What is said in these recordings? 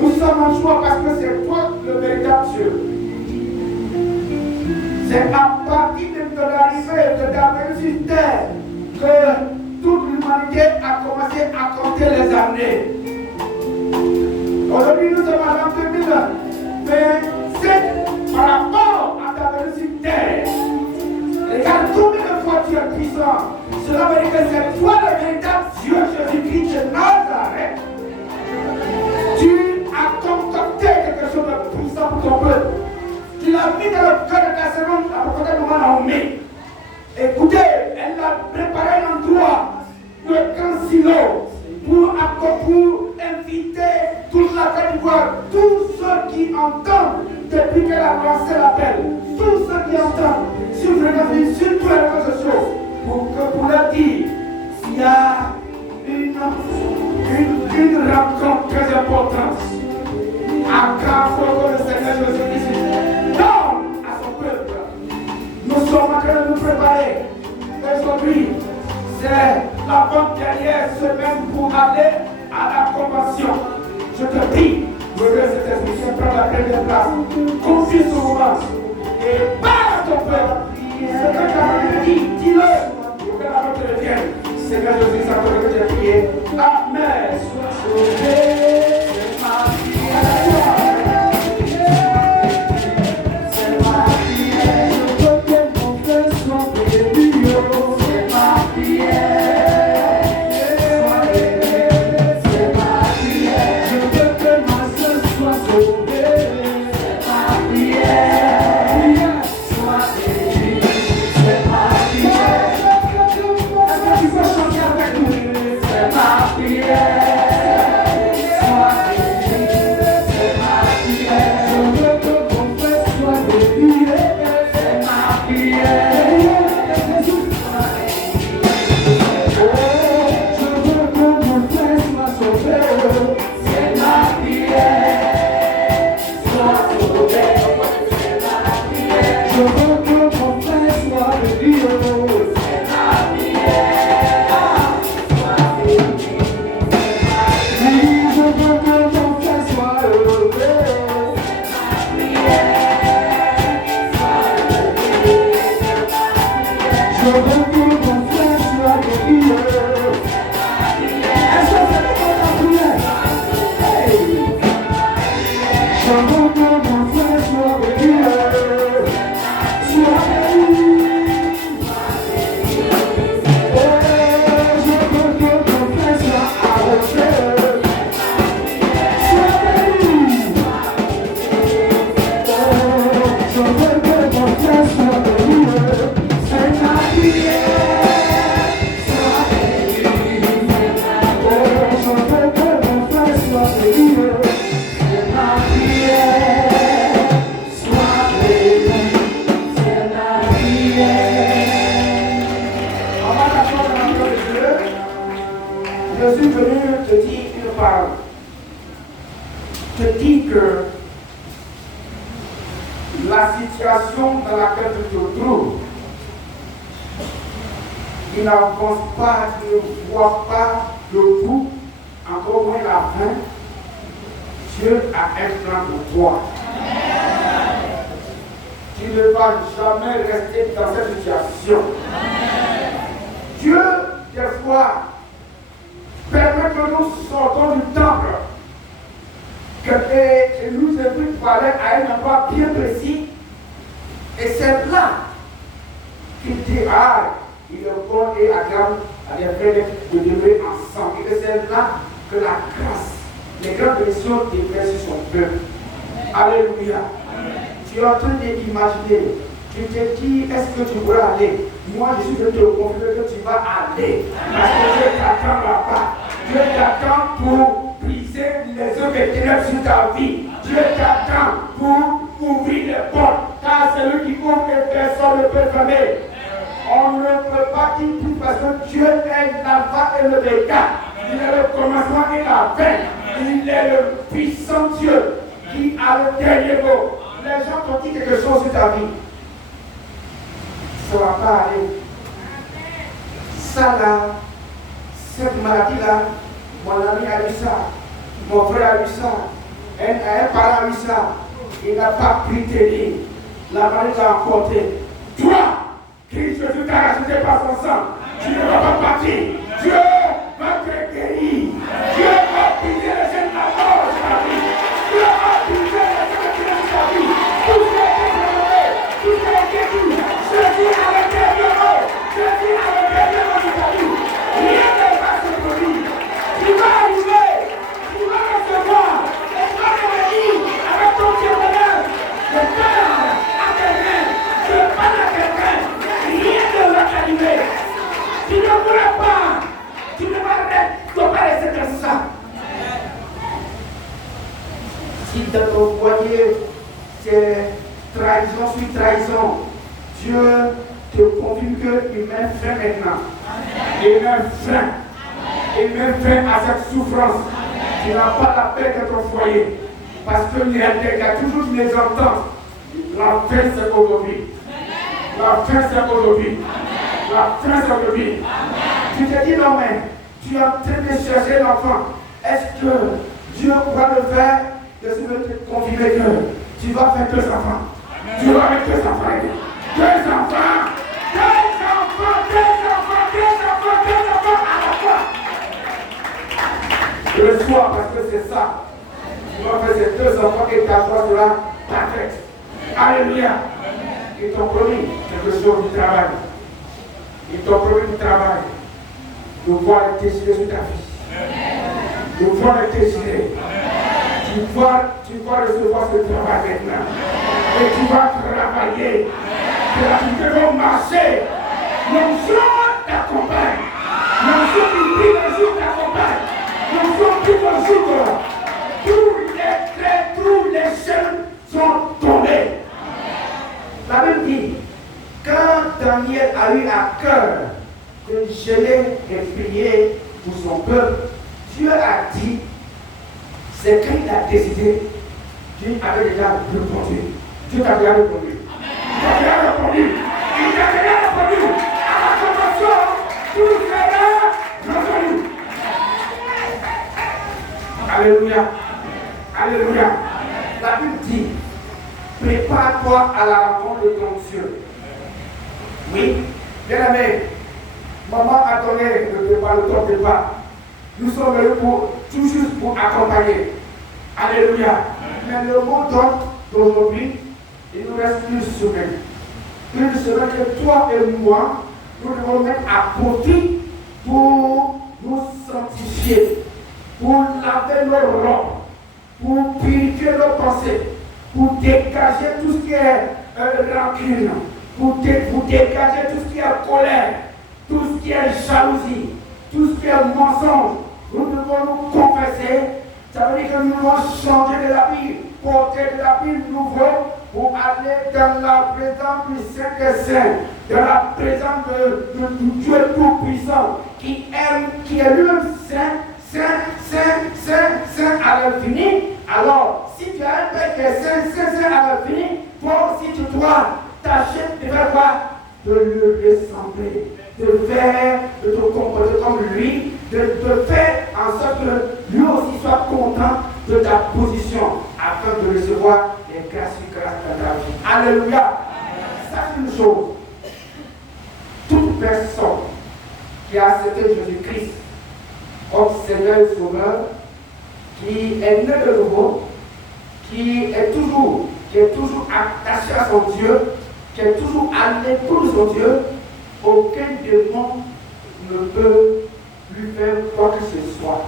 Nous sommes en joie parce que c'est toi le véritable Dieu. C'est à partir de ton arrivée de ta venue sur terre que toute l'humanité a commencé à compter les années. Aujourd'hui, nous sommes en l'an 2000, mais c'est par rapport à ta venue sur terre. Regarde combien de fois tu es puissant. Cela veut dire que c'est toi le véritable Dieu, Jésus-Christ de Nazareth. Tu as concocté quelque chose de puissant pour ton peuple. Tu l'as mis dans le cœur de ta servante à côté de moi, Naomi. Écoutez, elle a préparé un endroit, le grand silo, pour inviter toute la Côte d'Ivoire, tous ceux qui entendent depuis qu'elle a lancé l'appel, tous ceux qui entendent sur tous les réseaux sociaux, pour leur dire s'il y a une rencontre très importante à Carrefour, le Seigneur Jésus-Christ donne à son peuple. Nous sommes en train de nous préparer. Aujourd'hui, c'est la bonne dernière semaine pour aller à la convention. Je te prie, regarde cet esprit, prends la première place, confie ce moment et parle à ton peuple. Ce que tu as dit, dis-le pour que la mort te revienne. Seigneur Jésus, ça peut que tu as prié. Amen. Sois sauvé, c'est ma prière. C'est ma prière. Je veux que mon cœur soit béni. C'est ma prière. Sois béni. C'est ma prière. Je veux que ma soeur soit sauvée. C'est ma prière. Sois béni. C'est ma prière. Est-ce que tu peux chanter avec nous? C'est ma prière. Je suis venu te dire une parole. Te dire que la situation dans laquelle tu te trouves, tu n'avances pas, tu ne vois pas le bout, encore moins la fin. Dieu a un plan pour toi. Tu ne vas jamais rester dans cette situation. Dieu, des fois, permet que nous sortons du temple et nous devons parler à un endroit bien précis. Et c'est là qu'il dit, il est bon et agréable à des frères de demeurer ensemble. Et c'est là que la grâce, les grandes bénédictions déversent sur son peuple. Alléluia. Tu es en train d'imaginer. Tu te dis, est-ce que tu pourras aller? Moi, je suis venu te confirmer que tu vas aller. Parce que Dieu t'attend là-bas. Dieu t'attend pour briser les œuvres éternelles sur ta vie. Dieu t'attend pour ouvrir les portes. Car c'est lui qui ouvre et personne ne peut fermer. On ne peut pas dire plus parce que Dieu est l'alpha et l'oméga. Il est le commencement et la fin. Il est le puissant Dieu qui a le dernier mot. Les gens t'ont dit quelque chose sur ta vie. Ça ne va pas aller. Ça là, cette maladie-là, mon ami a eu ça, mon frère a eu ça, un parent a eu ça. Il n'a pas pris tes lignes. La maladie l'a emporté. Toi, qui Jésus t'a racheté par son sang, tu ne vas pas partir. Dieu va te guérir. Dieu va briser les chaînes de la mort sur ta vie. Dieu va briser les chaînes de ta vie. Tout ce qui est développé, tout ce qui est guéri, Jésus a le guerrier. Jésus a le guerrier sur ta vie. Rien ne va se produire. Tu vas arriver. Tu vas recevoir. Et tu vas revenir avec ton témoignage. Je parle à quelqu'un. Je parle à quelqu'un. Rien ne va t'arriver. Tu ne pourras pas. Tu ne vas pas rester comme ça. Si dans ton foyer, c'est trahison sur trahison, Dieu te confirme qu'il met fin maintenant. Il met fin. Il met fin à cette souffrance. Tu n'as pas la paix de ton foyer. Parce qu'il y a toujours des ententes. La fin c'est aujourd'hui. La fin c'est aujourd'hui. La fin c'est aujourd'hui. Tu te dis non mais tu es en train de chercher l'enfant. Est-ce que Dieu pourra le faire? Je suis venu te confirmer que tu vas faire 2 enfants. Tu vas avec 2 enfants. 2 enfants. 2 enfants. 2 enfants. 2 enfants. 2 enfants à la fois. Je le sois parce que c'est ça. Tu vas faire ces 2 enfants et ta joie sera parfaite. Alléluia. Ils t'ont promis quelque chose du travail. Ils t'ont promis du travail. De voir le décider sur ta vie. De voir le décider. Tu vas recevoir ce travail maintenant. Et tu vas travailler. Tu vas marcher. L'onction t'accompagne. L'onction qui brille le jour t'accompagne. L'onction qui le jour. Tous les chaînes sont tombées. La Bible dit, quand Daniel a eu à cœur de geler et prier pour son peuple, Dieu a dit, c'est quand il a décidé, Dieu avait déjà répondu. Dieu t'a déjà répondu. Il t'a déjà répondu. Il t'a déjà répondu. À la convention, tout sera résolu. Alléluia. Alléluia. La Bible dit, prépare-toi à la rencontre de ton Dieu. Oui, bien aimé, maman a donné le départ, le top départ. Nous sommes venus tout juste pour accompagner. Alléluia. Mais le mot d'ordre d'aujourd'hui, il nous reste une semaine. Une semaine que toi et moi, nous devons mettre à profit pour nous sanctifier, pour laver nos robes, pour purifier nos pensées, pour dégager tout ce qui est rancune, pour dégager tout ce qui est colère, tout ce qui est jalousie, tout ce qui est mensonge. Nous devons nous confesser. Ça veut dire que nous devons changer de l'habit, porter de l'habit nouveau pour aller dans la présence du Saint des Saints, dans la présence de Dieu Tout-Puissant, qui est lui-même Saint à l'infini. Alors, si tu as un Père qui est Saint à l'infini, toi aussi tu dois tâcher de faire quoi? De lui ressembler, de te comporter comme lui, de faire en sorte que lui aussi soit content de ta position afin de recevoir les grâces dans ta vie. Alléluia. Ça c'est une chose. Toute personne qui a accepté Jésus-Christ comme Seigneur et Sauveur, qui est né de nouveau, qui est toujours attaché à son Dieu, qui est toujours à l'écoute de son Dieu, aucun démon ne peut lui faire quoi que ce soit.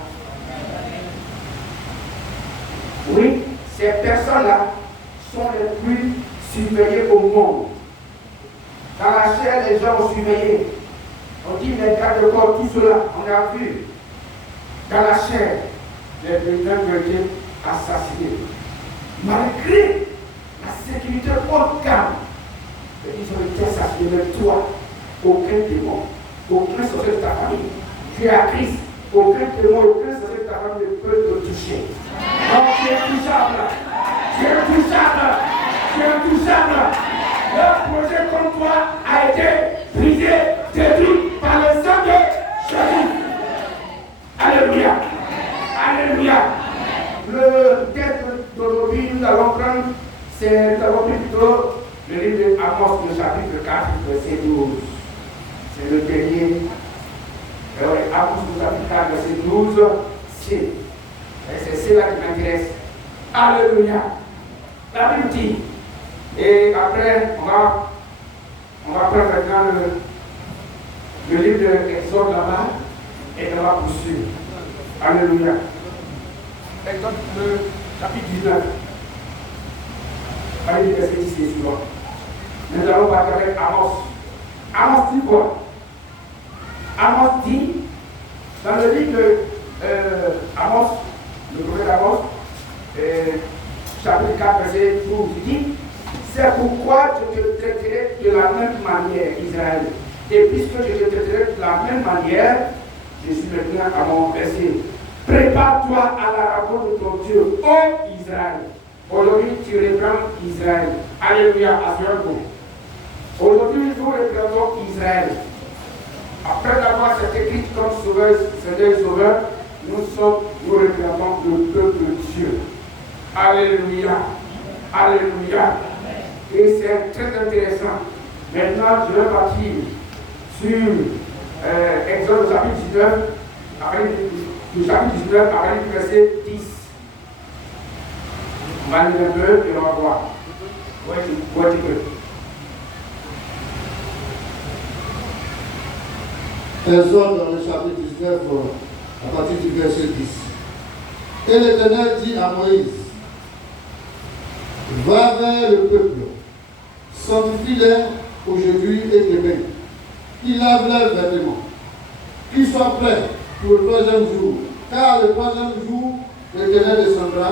Oui, ces personnes-là sont les plus surveillées au monde. Dans la chair, les gens ont surveillé. On dit les gardes de corps, tout cela, on a vu. Dans la chair, les présidents ont été assassinés. Malgré la sécurité haut de gamme, ils ont été assassinés. Mais toi, aucun démon, aucun sorcier de ta famille, tu es à Christ, aucun démon, aucun sorcier de ta famille ne peut te toucher. Donc tu es touchable. Tu es touchable. Tu es touchable. Le projet contre toi a été brisé, détruit par le sang de Jésus. Alléluia. Alléluia. Le texte d'aujourd'hui, nous allons prendre C'est plutôt le livre de Amos, le chapitre 4, verset 12. C'est le dernier. Amos, le chapitre 4, verset 12. C'est cela qui m'intéresse. Alléluia. La Bible dit. Et après, on va prendre maintenant le livre de Exode là-bas et on va poursuivre. Alléluia. Exode, le chapitre 19. Allez, le verset 10 et suivant. Nous allons partir avec Amos. Amos dit quoi? Amos dit, dans le livre de Amos, le prophète Amos, chapitre 4, verset 12, il dit, c'est pourquoi je te traiterai de la même manière, Israël. Et puisque je te traiterai de la même manière, je suis maintenant à mon verset. Prépare-toi à la rencontre de ton Dieu, ô Israël. Aujourd'hui, tu reprends Israël. Alléluia, assurez-vous. Aujourd'hui, nous reprendons Israël. Après avoir été écrit comme sauveur, Seigneur, nous représentons le peuple de Dieu. Alléluia. Alléluia. Et c'est très intéressant. Maintenant, je vais partir sur Exode chapitre 19, du chapitre 19 à du verset 10. On va lire un peu et on va voir. Où est-ce que Exode dans le chapitre 19, à partir du verset 10. Et l'Éternel dit à Moïse, va vers le peuple, sanctifie-les aujourd'hui et demain, qu'ils lavent leurs vêtements, qu'ils soient prêts pour le troisième jour, car le troisième jour, l'Éternel descendra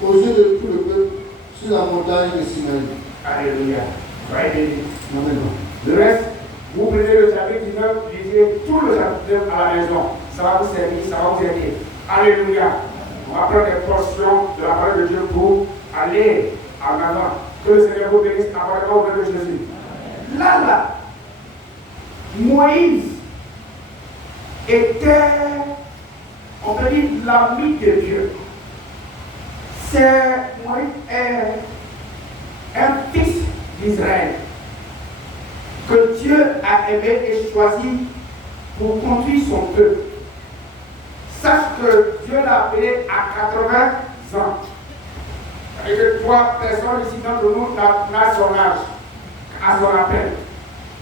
aux yeux de tout le peuple sur la montagne de Sinaï. Alléluia. Amen. Le reste, vous prenez le chapitre 19, lisez tout le chapitre 19 à la maison. Ça va vous servir, ça va vous aider. Alléluia. On va prendre des portions de la parole de Dieu pour aller en avant. Que le Seigneur vous bénisse abondamment au nom de Jésus. Là, Moïse était, on peut dire, l'ami de Dieu. Moïse est un fils d'Israël que Dieu a aimé et choisi pour conduire son peuple. Sache que Dieu l'a appelé à 80 ans. Et que 3 personnes ici d'entre nous n'a son âge, à son appel.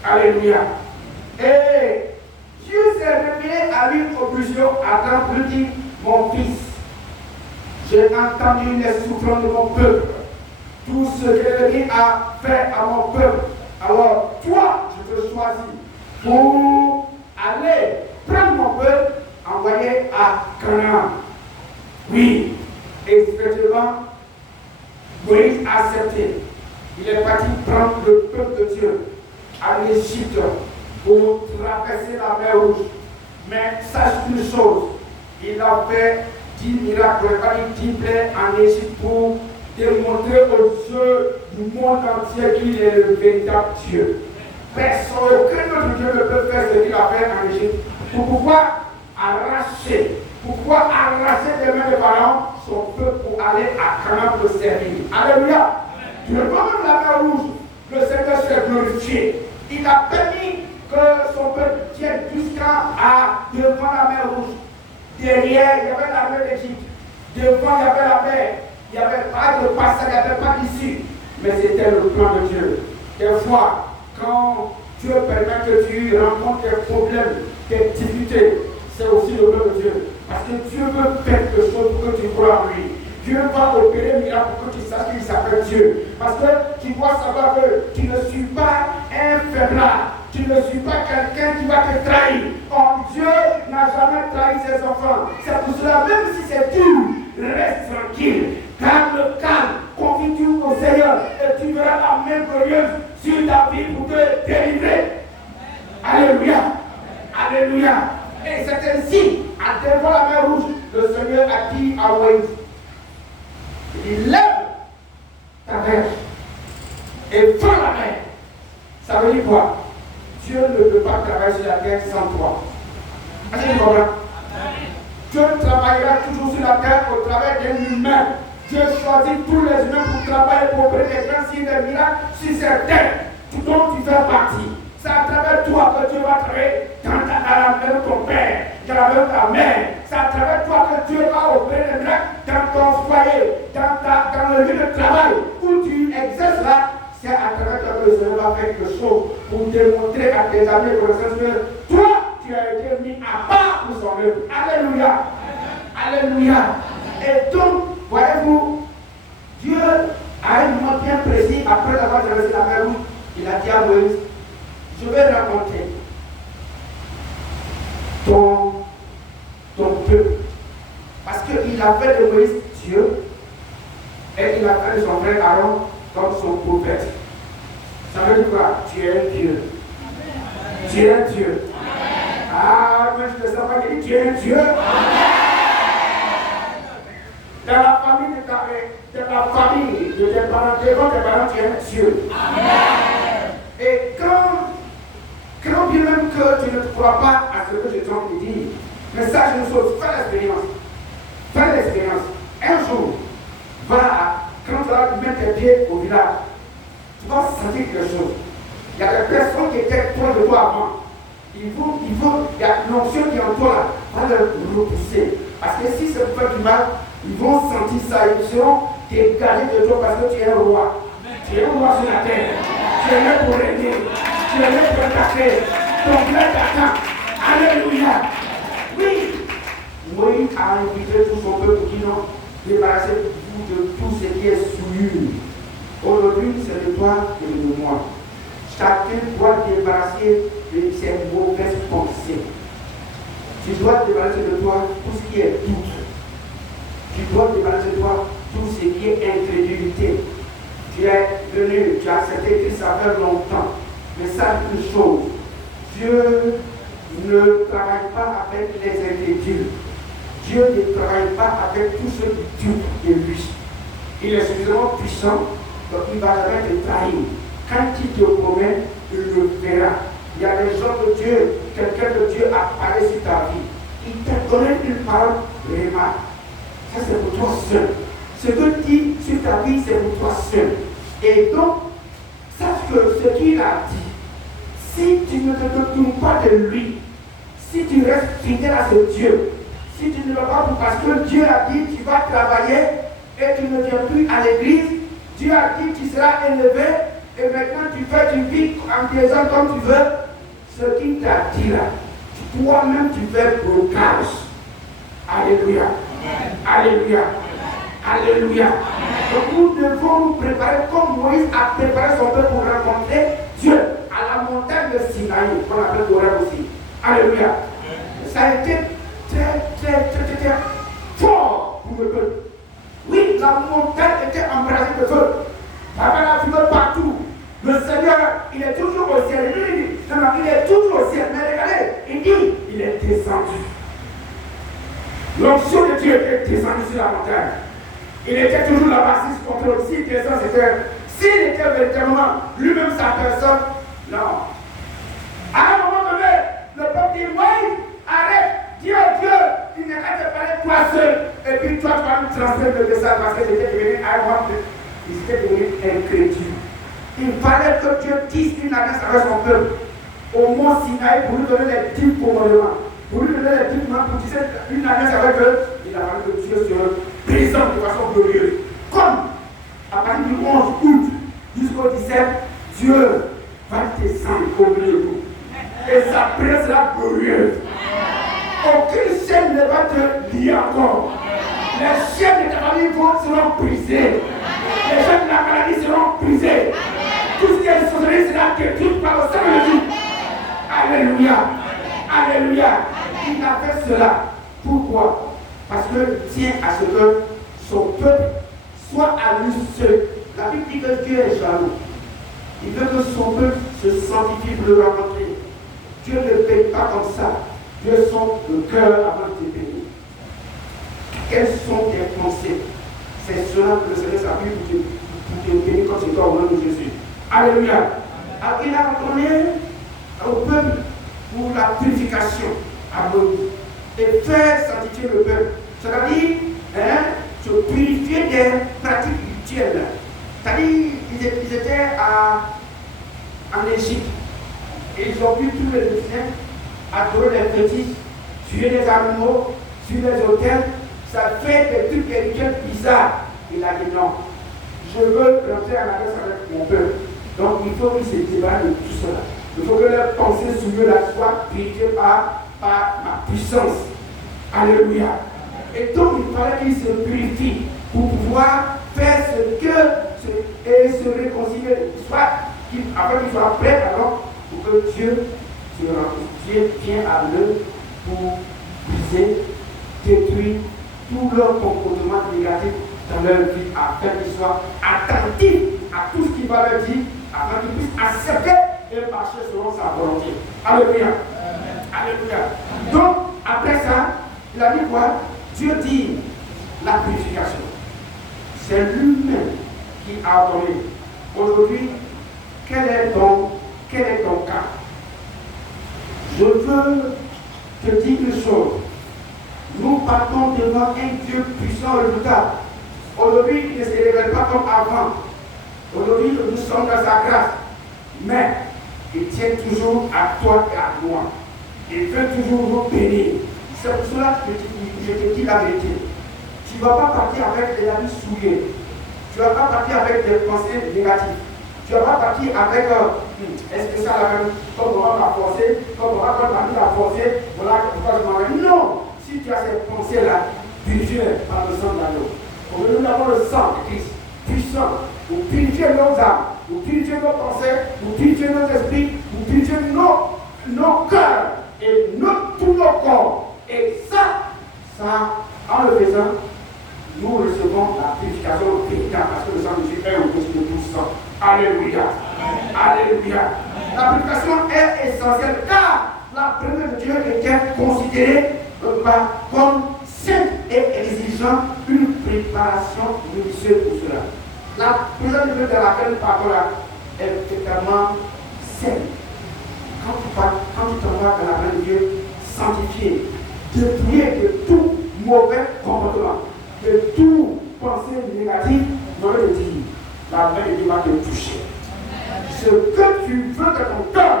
Alléluia. Et Dieu s'est révélé à lui au plusieurs attentes pour lui dire, mon fils, j'ai entendu les souffrances de mon peuple, tout ce que l'ennemi a fait à mon peuple. Alors, toi, je te choisis pour aller prendre mon peuple, envoyer à Canaan. Oui, effectivement, Moïse a accepté. Il est parti prendre le peuple de Dieu en Égypte pour traverser la mer Rouge. Mais sache une chose, il a fait 10 miracles, pas 10 plaies en Égypte pour démontrer aux yeux du monde entier qu'il est le véritable Dieu. Personne, aucun autre Dieu ne peut faire ce qu'il a fait en Égypte. Pour pouvoir arracher des mains de Pharaon son peuple pour aller à Canaan pour le servir. Alléluia. Devant même la mer Rouge, le Seigneur s'est glorifié. Il a permis que son peuple tienne devant la mer Rouge. Derrière, il y avait la mer d'Égypte. Devant, il y avait la mer. Il n'y avait pas de passage, il n'y avait pas d'issue. Mais c'était le plan de Dieu. Des fois, quand Dieu permet que tu rencontres des problèmes, des difficultés, c'est aussi le plan de Dieu. Parce que Dieu veut faire quelque chose pour que tu crois en lui. Dieu va opérer un miracle pour que tu saches qu'il s'appelle Dieu. Parce que tu dois savoir que tu ne suis pas un faiblard. Tu ne suis pas quelqu'un qui va te trahir. Or, Dieu n'a jamais trahi ses enfants. C'est pour cela, même si c'est dur, reste tranquille. Calme, confie-toi au Seigneur et tu verras la main glorieuse sur ta vie pour te délivrer. Alléluia. Alléluia. Et c'est ainsi, à devant la mer Rouge, le Seigneur a dit à Moïse, il lève ta verge et fends la mer. Ça veut dire quoi? Dieu ne peut pas travailler sur la terre sans toi. Est-ce que tu comprends? Dieu travaillera toujours sur la terre au travers d'un humain. Dieu choisit tous les humains pour travailler pour opérer des grands signes des miracles sur cette terre dont tu fais partie. C'est à travers toi que Dieu va travailler dans la maison de ton père, dans la maison de ta mère. C'est à travers toi que Dieu va opérer des miracles dans ton foyer, dans le lieu de travail où tu exerces là. C'est à travers toi que le Seigneur va faire quelque chose pour démontrer à tes amis et connaissances que toi, tu as été mis à part pour son œuvre. Alléluia. Alléluia. Et donc, voyez-vous, Dieu, à un moment bien précis, après avoir traversé la mer Rouge, il a dit à Moïse, je vais raconter ton peuple. Parce qu'il a fait de Moïse Dieu, et il a fait de son frère Aaron comme son prophète. Ça veut dire quoi? Tu es un Dieu. Tu es un Dieu. Ah, mais je ne sais pas dire tu es un Dieu. Dans la famille de tes parents, tu es un Dieu. Et quand bien même que tu ne crois pas à ce que je t'en dis, mais sache une chose, fais l'expérience. Un jour, quand tu vas mettre tes pieds au village, tu vas sentir quelque chose. Il y a des personnes qui étaient proches de toi avant. Il y a une onction qui est en toi là, va le repousser. Parce que si ça vous fait du mal, ils vont sentir ça, ils seront dégagés de toi parce que tu es un roi. Tu es un roi sur la terre. Tu es là pour régner. Tu es là pour attaquer. Ton père t'attend. Alléluia. Oui. Moïse a invité tout son peuple qui n'ont débarrassez-vous de tout ce qui est souillure. Aujourd'hui, c'est de toi et de moi. Chacun doit débarrasser de ses mauvaises pensées. Tu dois débarrasser de toi tout ce qui est doute. Tu dois débarrasser de toi tout ce qui est incrédulité. Tu es venu, tu as accepté que ça fait longtemps. Mais sache une chose, Dieu ne travaille pas avec les incrédules. Dieu ne travaille pas avec tous ceux qui doutent de lui. Il est suffisamment puissant, donc il va jamais te trahir. Quand il te promet, il le verra. Il y a des gens de Dieu, quelqu'un de Dieu apparaît sur ta vie. Il te donne une parole vraiment. Ça c'est pour toi seul. Ce que dit sur ta vie, c'est pour toi seul. Et donc, sache que ce qu'il a dit, si tu ne te tournes pas de lui, si tu restes fidèle à ce Dieu, si tu ne le vas pas parce que Dieu a dit tu vas travailler et tu ne viens plus à l'église, Dieu a dit tu seras élevé et maintenant tu vis en disant comme tu veux, ce qu'il t'a dit là, toi-même tu fais blocage. Alléluia. Alléluia. Alléluia. Donc nous devons nous préparer comme Moïse a préparé son peuple pour rencontrer Dieu à la montagne de Sinaï, qu'on appelle Horeb aussi. Alléluia. Ça a été très fort pour le peuple. Oui, la montagne était embrasée de feu. Il y avait la fumée partout. Le Seigneur, il est toujours au ciel. Il est toujours au ciel. Mais regardez, il dit, il est descendu. L'onction de Dieu est descendue sur la montagne. Il était toujours là-bas, si je contrôle. S'il était véritablement lui-même sa personne, non. À un moment donné, le peuple dit, oui, arrête, Dieu, il n'est qu'à te parler toi seul. Et puis toi, tu vas nous transmettre le message parce que j'étais devenu incrédule. Il fallait que Dieu tisse une alliance avec son peuple au mont Sinaï pour lui donner les 10 commandements. Pour lui donner les 10 commandements, pour tisser une alliance avec eux, il a fallu que Dieu se présente de façon glorieuse. Comme à partir du 11 août jusqu'au 17, Dieu va descendre au milieu de nous. Et sa présence sera glorieuse. Aucune chaîne ne va te lier encore. Les chaînes de ta famille seront brisées. Les chaînes de la maladie seront brisées. Tout ce qui est sorcellerie sera détruit par le Saint-Esprit. Alléluia. Alléluia. Il a fait cela. Pourquoi? Parce qu'il tient à ce que son peuple soit à lui seul. La Bible dit que Dieu est jaloux. Il veut que son peuple se sanctifie pour le rencontrer. Dieu ne paye pas comme ça. Dieu sonde le cœur avant de te bénir. Quelles sont tes pensées? C'est cela que le Seigneur s'appuie pour te bénir quand c'est toi au nom de Jésus. Alléluia. Alors, il a ordonné au peuple pour la purification à Moïse et faire sanctifier le peuple. C'est-à-dire, se purifier des pratiques rituelles. C'est-à-dire, ils étaient en Égypte. Et ils ont vu tous les Égyptiens adorer les fétiches, tuer les animaux, sur les hôtels. Ça fait des trucs rituels bizarres. Il a dit non. Je veux rentrer en alliance avec mon peuple. Donc il faut qu'ils se débarrassent de tout cela. Il faut que leurs pensées sur eux soient purifiées par ma puissance. Alléluia. Et donc il fallait qu'ils se purifient pour pouvoir faire et se réconcilier. Afin qu'ils soient prêts alors pour que Dieu vienne à eux pour briser, détruire tout leur comportement négatif dans leur vie, afin qu'ils soient attentifs à tout ce qu'il va leur dire, afin qu'ils puissent accepter et marcher selon sa volonté. Alléluia. Alléluia. Donc, après ça, il a dit quoi? Dieu dit la purification. C'est lui-même qui a donné. Aujourd'hui, quel est ton cas? Je veux te dire une chose. Nous partons devant un Dieu puissant et redoutable. Aujourd'hui, il ne se révèle pas comme avant. Aujourd'hui, nous sommes dans sa grâce. Mais il tient toujours à toi et à moi. Il veut toujours nous bénir. C'est pour cela que je te dis la vérité. Tu ne vas pas partir avec des habits souillés. Tu ne vas pas partir avec des pensées négatives. Tu ne vas pas partir avec est-ce que ça la même, comme on m'a forcé, comme on m'a forcé, voilà pourquoi je m'en vais. Non! Si tu as ces pensées-là, purifiées par le sang de l'agneau. Nous avons le sang de Christ, puissant, pour purifier nos âmes, pour purifier nos pensées, pour purifier nos esprits, pour purifier nos cœurs et tous nos corps. Et ça, en le faisant, nous recevons la purification véritable parce que le sang de Jésus est au-dessus de tout sang. Alléluia. Alléluia. La purification est essentielle car la première de Dieu était considérée comme sainte et exigeant une préparation minutieuse pour cela. La présence de Dieu dans laquelle nous partons là est totalement saine. Quand tu t'en vas dans la main de Dieu, sanctifié, dépouillé de tout mauvais comportement, de tout pensée négative, je vais te dire, la main de Dieu va te toucher. Ce que tu veux dans ton cœur,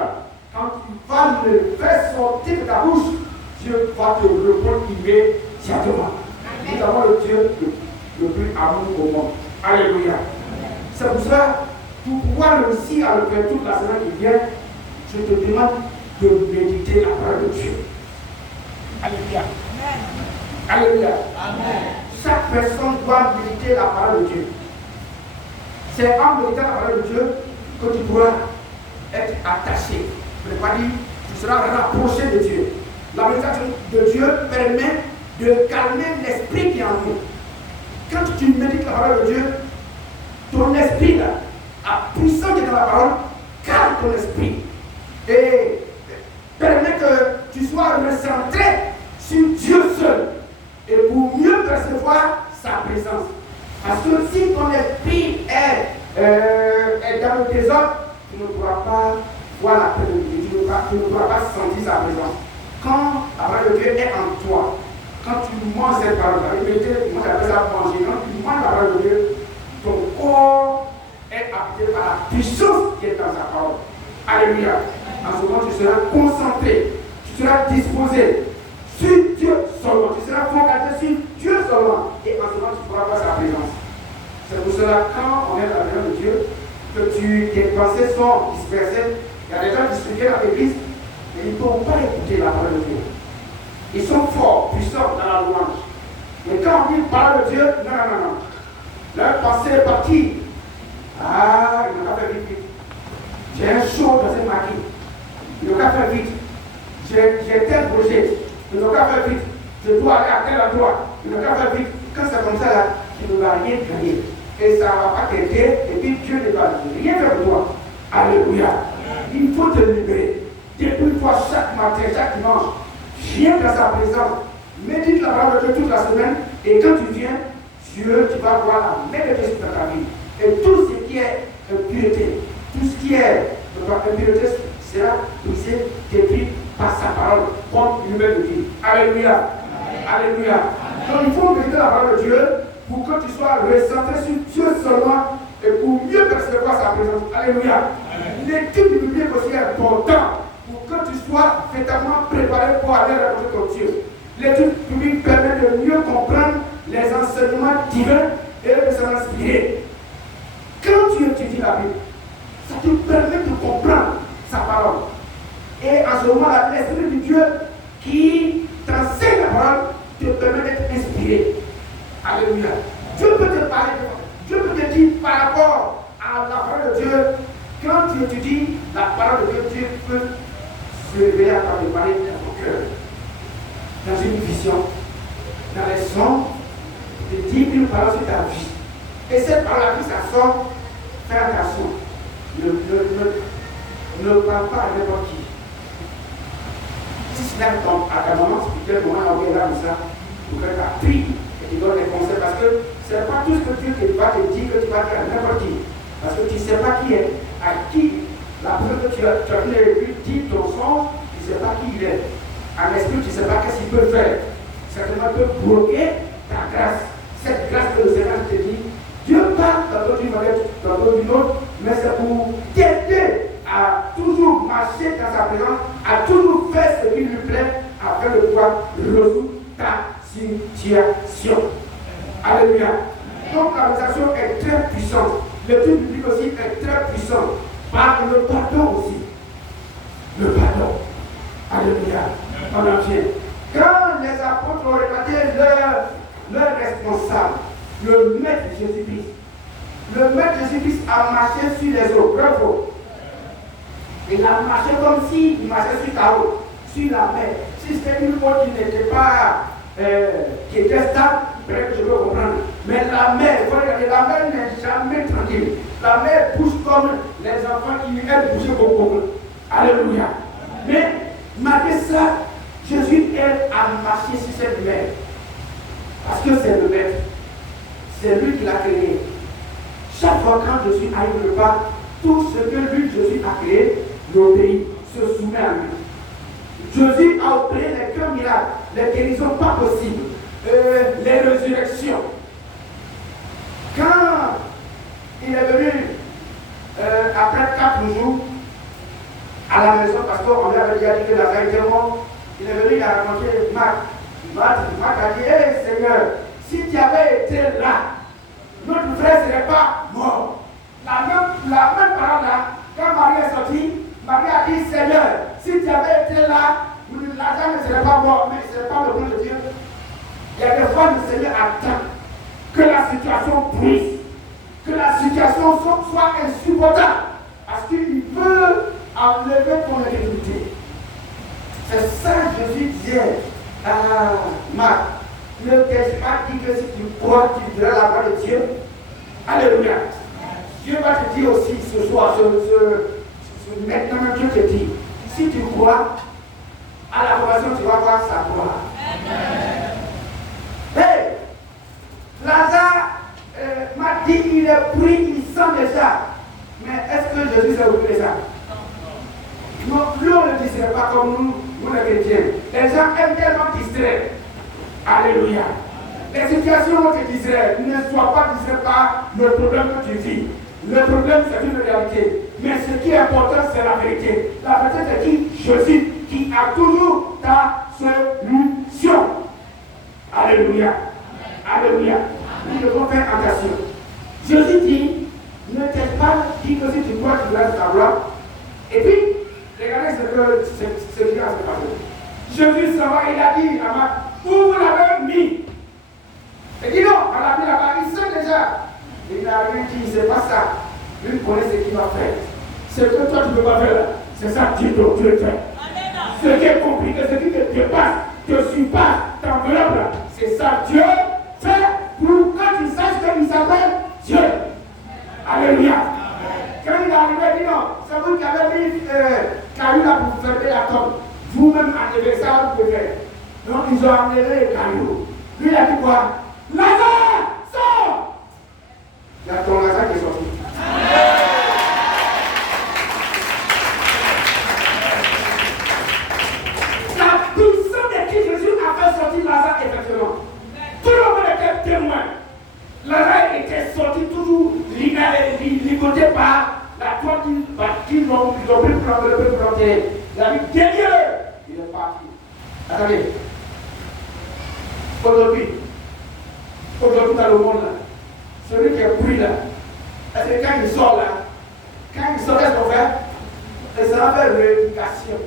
quand tu vas le faire sortir de ta bouche, Dieu va te répondre immédiatement. Nous avons le Dieu le plus amour au monde. Alléluia. C'est pour cela, pour pouvoir réussir à le faire toute la semaine qui vient, je te demande de méditer la parole de Dieu. Alléluia. Alléluia. Amen. Chaque personne doit méditer la parole de Dieu. C'est en méditant la parole de Dieu que tu pourras être attaché. Je ne veux pas dire, tu seras rapproché de Dieu. La méditation de Dieu permet de calmer l'esprit qui est en nous. Quand tu médites la parole de Dieu, ton esprit, la puissance qui est dans la parole, calme ton esprit et permet que tu sois recentré sur Dieu seul et pour mieux percevoir sa présence. Parce que si ton esprit est dans le désordre, tu ne pourras pas voir la présence de Dieu, tu ne pourras pas sentir sa présence. Quand la parole de Dieu est en toi, quand tu manges cette parole, moi j'appelle ça manger, quand tu manges la parole de Dieu, ton corps est appelé par la puissance qui est dans sa parole. Alléluia. En ce moment, tu seras concentré, tu seras disposé sur Dieu seulement, tu seras focalisé sur Dieu seulement, et en ce moment, tu pourras voir sa présence. C'est pour cela, quand on est dans la maison de Dieu, que tes pensées sont dispersées, il y a des gens qui se viennent à l'église, et ils ne peuvent pas écouter la parole de Dieu. Ils sont forts, puissants dans la louange. Mais quand on dit parole de Dieu, non. Leur pensée est partie. Ah, il n'a pas fait vite. J'ai un show dans cette maquille. Il n'a pas fait vite. J'ai tel projet. Il n'a pas fait vite. Je dois aller à tel endroit. Il n'a pas fait vite. Quand c'est comme ça, là, tu ne vas rien gagner. Et ça ne va pas t'aider. Et puis Dieu ne va rien faire pour toi. Alléluia. Il faut te libérer. Dépouille-toi chaque matin, chaque dimanche. Viens dans sa présence. Médite la parole de Dieu toute la semaine. Et quand tu viens, Dieu, tu vas voir la même chose dans ta vie. Et tout ce qui est impureté, tout ce qui est impureté sera brisé, détruit par sa parole, comme lui-même le dit. Alléluia. Alléluia. Donc il faut méditer la parole de Dieu pour que tu sois recentré sur Dieu seulement et pour percevoir sa présence. Alléluia. L'étude biblique aussi est importante pour que tu sois véritablement préparé pour aller rencontrer ton Dieu. L'étude biblique permet de mieux comprendre les enseignements divins et de s'en inspirer. Quand tu étudies la Bible, ça te permet de comprendre sa parole. Et en ce moment-là, l'Esprit de Dieu qui t'enseigne la parole te permet d'être inspiré. Alléluia. Dieu peut te parler, Dieu peut te dire par rapport à la parole de Dieu. Quand tu étudies la parole de Dieu, Dieu peut se révéler à toi de parler dans ton cœur. Dans une vision, dans les sons, de dire une parole sur ta vie. Et cette parole-là, qui ça sort, fais attention. Ne parle pas à n'importe qui. Si cela tombe à ta maman spirituelle, comment on est là comme ça, pour que tu appris et tu donnes des conseils. Parce que ce n'est pas tout ce que Dieu va te dire que tu vas dire à n'importe qui. Parce que tu ne sais pas qui est, à qui la personne que tu as lui dit ton sens, tu ne sais pas qui il est. En esprit, tu ne sais pas qu'est-ce qu'il peut faire. Certainement, il peut bloquer ta grâce. Cette grâce que le Seigneur te dit, Dieu parle dans une manière, dans une autre, mais c'est pour t'aider à toujours marcher dans sa présence, à toujours faire ce qui lui plaît, afin de pouvoir résoudre ta situation. Alléluia. Donc la réalisation est très puissante. L'étude biblique aussi est très puissante. Par le pardon aussi. Le pardon. Alléluia. En entier. Quand les apôtres ont regardé leur responsable, le maître Jésus-Christ, le maître Jésus-Christ a marché sur les eaux. Bravo. Il a marché comme s'il marchait sur ta eau, sur la mer. Si c'était une eau qui n'était pas, qui était stable, peut-être que je peux comprendre. Mais la mer, il faut regarder, la mer n'est jamais tranquille. La mer bouge comme les enfants qui aiment bouger beaucoup. Alléluia. Mais malgré ça, Jésus aide à marcher sur cette mer. Parce que c'est le maître. C'est lui qui l'a créé. Chaque fois quand Jésus arrive le pas, tout ce que lui, Jésus a créé, l'obéit, se soumet à lui. Jésus a opéré les grands miracles, les guérisons pas possibles, les résurrections. Quand il est venu, après 4 jours, à la maison, parce qu'on lui avait déjà dit que Lazare était mort, il est venu, il a rencontré Marc. Marc a dit, hé Seigneur, si tu avais été là, notre frère ne serait pas mort. La même parole là, quand Marie est sortie, Marie a dit, Seigneur, si tu avais été là, Lazare ne serait pas mort, mais ce n'est pas le plan de Dieu. Il y a des fois le Seigneur attend que la situation brise, que la situation soit insupportable, parce qu'il veut enlever ton intégrité. C'est ça que Jésus disait à Marc. Ne t'ai pas dit que si tu crois, tu diras la voix de Dieu. Alléluia. Dieu va te dire aussi ce soir, maintenant Dieu te dit, si tu crois, à la formation tu vas voir sa gloire. Hey, Lazare m'a dit, il est pris, il sent déjà. Mais est-ce que Jésus s'est occupé de ça? Non, lui on ne distrait pas comme nous les chrétiens. Les gens aiment tellement distraire. Alléluia. Les situations vont te distraire. Ne sois pas distrait par le problème que tu vis. Le problème c'est une réalité. Mais ce qui est important c'est la vérité. La vérité c'est qui? Jésus qui a toujours ta solution. Alléluia. Alléluia. Nous devons faire attention. Jésus dit, ne t'ai pas dit que si tu crois tu vas ta gloire. Et puis, regardez ce qui va se passer. Jésus s'en va, il a dit à Marc, où vous l'avez mis? Il dit non, on l'a mis là-bas, il sait déjà. Il n'a rien dit, il ne sait pas ça. Lui connaît ce qu'il va faire. Ce que toi tu ne peux pas faire là, c'est ça que Dieu doit faire. Ce qui est compliqué, ce qui te dépasse, te surpasse, t'enveloppe là, c'est ça Dieu fait pour que tu saches qu'il s'appelle Dieu. Alléluia. Quand il est arrivé, il dit non, c'est vous qui avez mis caillou là pour fermer la tombe. Vous-même enlevez ça, vous pouvez faire. Donc ils ont enlevé les cailloux. Lui il a dit quoi? Lazare, sors! Il y a ton Lazare qui est sorti. La puissance de qui Jésus a fait sortir Lazare, effectivement. Tout le monde était témoin. Lazare était sorti toujours libéré. il ligotait par la toile qu'ils ont pris pour l'enterrer. Il a mis derrière eux. Il est parti. Attendez. Aujourd'hui, dans le monde, là, celui qui est pris là, est-ce que quand il sort là, qu'est-ce qu'on fait? Et ça va faire l'éducation.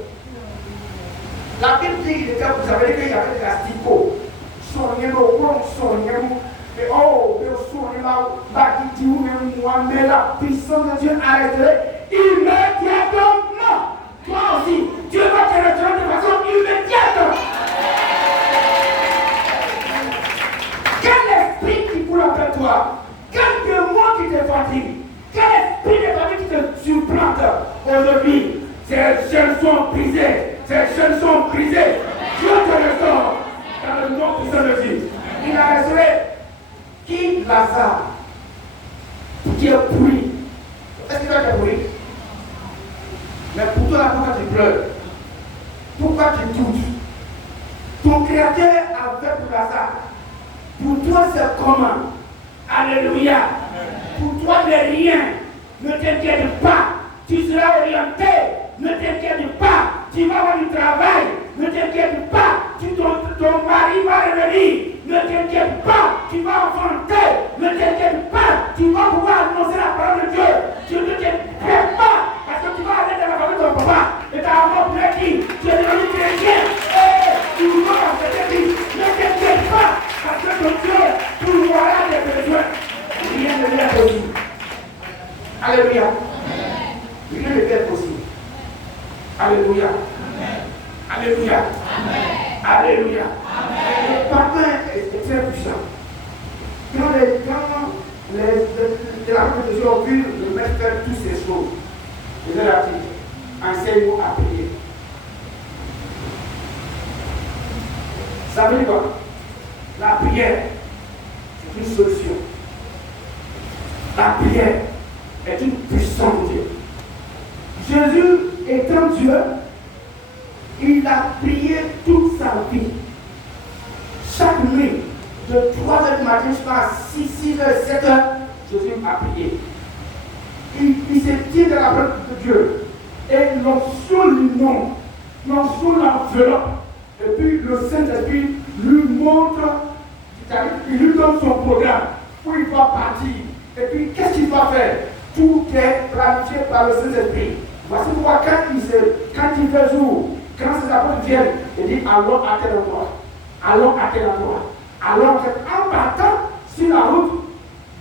La Bible dit que vous avez dit qu'il y avait des asticots. Et oh, mais la puissance de Dieu arrêterait immédiatement. Toi aussi, Dieu va te retirer de façon immédiate. Quel esprit qui coule après toi? Quel démon qui te fatigue? Quel esprit de famille qui te surplante? Aujourd'hui, ces chaînes sont brisées. Ces chaînes sont brisées. Dieu te restaure dans le nom puissant de Jésus. Il a restauré qui? Lazare, qui est pourri. Est-ce que tu es pourri? Mais pour toi, pourquoi tu pleures? Pourquoi tu doutes? Ton Créateur a fait pour Lazare. Pour toi, c'est comment? Alléluia. Pour toi, n'est rien. Ne t'inquiète pas. Tu seras orienté. Ne t'inquiète pas. Tu vas avoir du travail. Ne t'inquiète pas. Ton mari va revenir. Ne t'inquiète pas. Tu vas enfanter. Ne t'inquiète pas. Tu vas pouvoir annoncer la parole de Dieu. Tu ne t'inquiète pas. Parce que tu vas aller dans la famille de ton papa. Et ta maman qui tu es devenu chrétien. Tu vas accepter lui. Ne t'inquiète pas. Parce que ton Dieu pourvoira tes besoins. Rien ne lui est possible. Alléluia. Rien ne lui est possible. Alléluia. Alléluia. Alléluia. Le pardon est très puissant. Quand les apôtres de Jésus ont vu le maître faire toutes ces choses, je vais leur dire, enseigne-nous à prier. Ça veut dire quoi? La prière, c'est une solution. La prière est une puissance de Dieu. Jésus étant Dieu, il a prié toute sa vie. Chaque nuit, de 3h du matin jusqu'à 6h, 7h, Jésus a prié. Il se tient de la parole de Dieu. Et l'onction lui montre, l'onction l'enveloppe. Et puis le Saint-Esprit lui montre, il lui donne son programme, où il va partir. Et puis qu'est-ce qu'il va faire? Tout est planifié par le Saint-Esprit. Voici pourquoi quand il fait jour, quand ses apôtres viennent, il dit allons à tel endroit, allons à tel endroit, allons à tel endroit. En partant sur la route,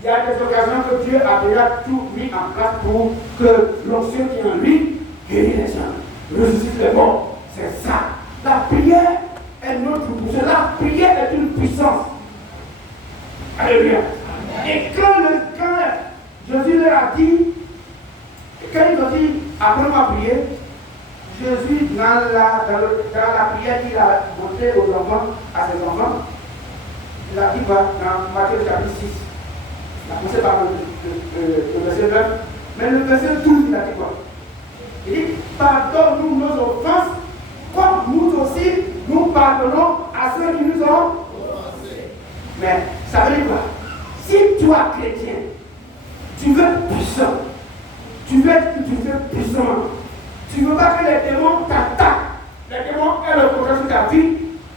il y a des occasions que Dieu a déjà tout mis en place pour que l'onction qui est en lui guérit les gens, ressuscite les morts. C'est ça. La prière est notre boussole. La prière est une puissance. Alléluia. Et quand Jésus leur a dit, quand ils ont dit, après ma prière, Jésus, dans la prière qu'il a montrée aux enfants, à ses enfants, il a dit dans Matthieu chapitre 6, il a commencé par le verset 9, mais le verset 12, il a dit quoi? Il dit, pardonne-nous nos offenses, comme nous aussi, nous pardonnons à ceux qui nous ont offensés. Mais ça veut dire quoi? Si toi, chrétien, tu veux être puissant, tu veux être puissant, tu ne veux pas que les démons t'attaquent, les démons aient le progrès sur ta vie,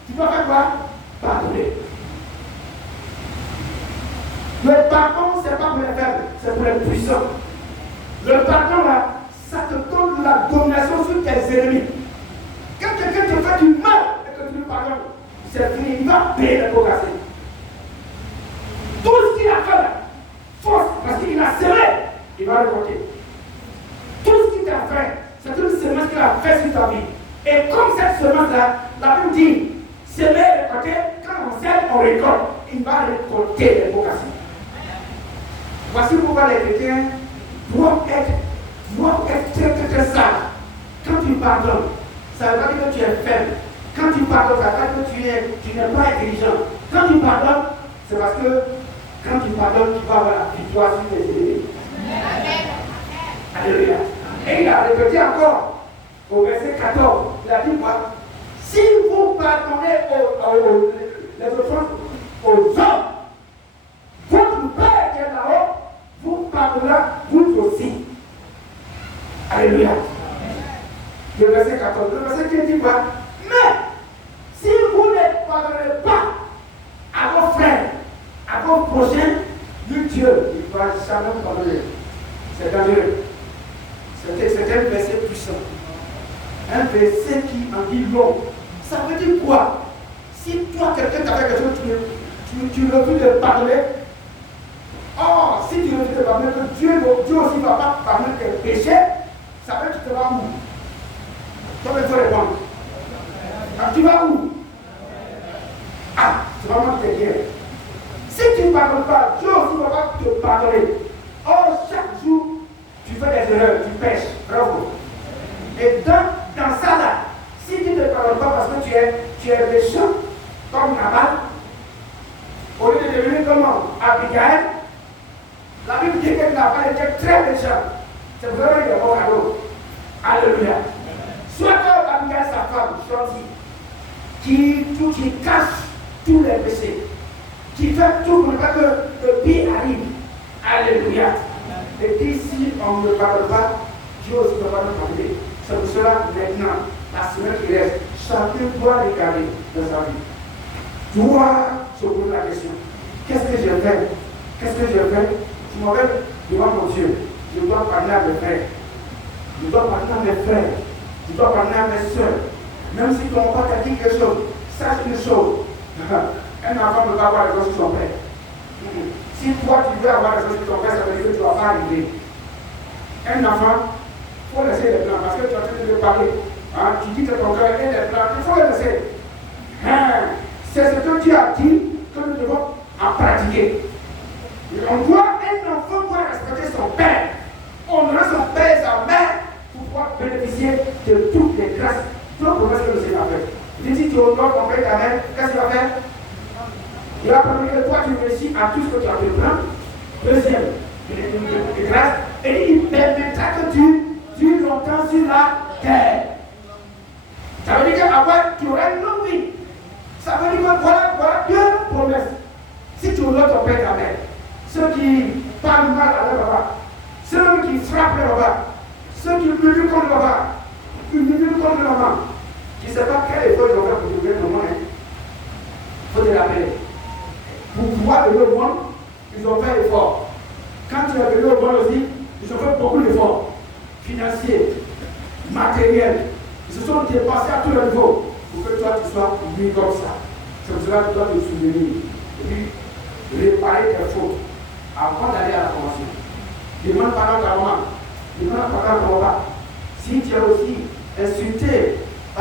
tu dois faire quoi? Pardonner. Le pardon, ce n'est pas pour les faibles, c'est pour les puissants. Le pardon, là, ça te donne la domination sur tes ennemis. Quand quelqu'un te fait du mal et que tu lui pardonnes, c'est fini, il va payer les pots cassés. Tout ce qu'il a fait, force, parce qu'il a semé, il va récolter. Tout ce qu'il t'a fait, c'est une semence qu'il a fait sur ta vie. Et comme cette semence-là, la Bible dit, semer et récolter, quand on sème, on récolte. Il va récolter les pots cassés. Voici pourquoi les chrétiens doivent être très sages. Quand tu pardonnes, ça ne veut pas dire que tu es faible. Quand tu pardonnes, ça veut dire que tu n'es pas intelligent. Quand tu pardonnes, c'est parce que quand tu pardonnes, tu vas avoir la victoire sur tes ennemis. Alléluia. Et il a répété encore au verset 14. Il a dit quoi? Si vous pardonnez les offenses aux hommes, votre Père qui est là-haut vous pardonnera, vous aussi. Alléluia. Le verset 14. Le verset 15 dit quoi? Mais si vous ne pardonnez pas à vos frères, à vos prochains, le Dieu, il ne va jamais pardonner. C'est dangereux. C'est un verset puissant. Un verset qui en dit long. Ça veut dire quoi? Si toi, quelqu'un t'a fait quelque chose, tu refuses de pardonner. Or, si tu refuses de pardonner, que Dieu aussi ne va pas pardonner tes péchés, ça veut dire que tu vas où? Toi, il faut répondre. Tu vas où? Ah, tu vas manquer tes biens. Si tu ne pardonnes pas, Dieu aussi ne va pas te pardonner. Or, chaque jour, tu fais des erreurs, tu pêches. Bravo. Et dans ça là, si tu ne pardonnes pas parce que tu es méchant, comme Nabal, au lieu de devenir comme Abigail, la Bible dit que Nabal était très méchant. C'est vraiment un bon cadeau. Alléluia. Soit comme Abigail, sa femme, gentille, qui cache tous les péchés, qui fait tout pour que le pire arrive. Alléluia. Et puis si on ne parle pas, Dieu aussi ne va pas nous parler. C'est pour cela, maintenant, la semaine qui reste, chacun doit regarder dans sa vie. Doit se poser la question. Qu'est-ce que j'ai fait? Qu'est-ce que j'ai fait? Je m'en vais devant mon Dieu. Je dois parler à mes frères. Je dois parler à mes frères. Je dois parler à mes soeurs. Même si ton père t'a dit quelque chose, sache une chose. Un enfant ne va pas avoir les choses sur son père. Si toi tu veux avoir les choses sur ton père, ça veut dire que tu ne vas pas arriver. Un enfant, il faut laisser les plans parce que tu es en train de lui parler. Hein, tu dis que ton cœur est les plans, il faut les laisser. Hein, c'est ce que Dieu a dit que nous devons en pratiquer. Et un enfant doit respecter son père. Honorer son père et sa mère pour pouvoir bénéficier de toutes les grâces, toutes les promesses que le Seigneur a faites. Il dit, si tu honores ton père et ta mère, qu'est-ce qu'il va faire? Il va permettre que toi tu réussis à tout ce que tu as fait prendre. Deuxième, de grâce. Et il permettra que tu dures longtemps sur la terre. Ça veut dire qu'après, tu auras une longue vie. Ça veut dire que voilà deux promesses. Si tu honores ton père et ta mère, ceux qui parlent mal à leur papa, ceux qui frappent leur papa, ceux qui murmurent contre leur papa, qui murmurent contre leur maman, je ne sais pas quel effort ils ont fait pour trouver le monde. Il faut te rappeler. Pour pouvoir donner au monde, ils ont fait effort. Quand tu es venu au monde aussi, ils ont fait beaucoup d'efforts financiers, matériels. Ils se sont dépassés à tous les niveaux pour que toi tu sois mis comme ça. C'est pour cela que tu dois te souvenir. Et puis, réparer tes fautes avant d'aller à la convention. Demande pardon à ta maman. Demande pardon à ton papa. Si tu as aussi insulté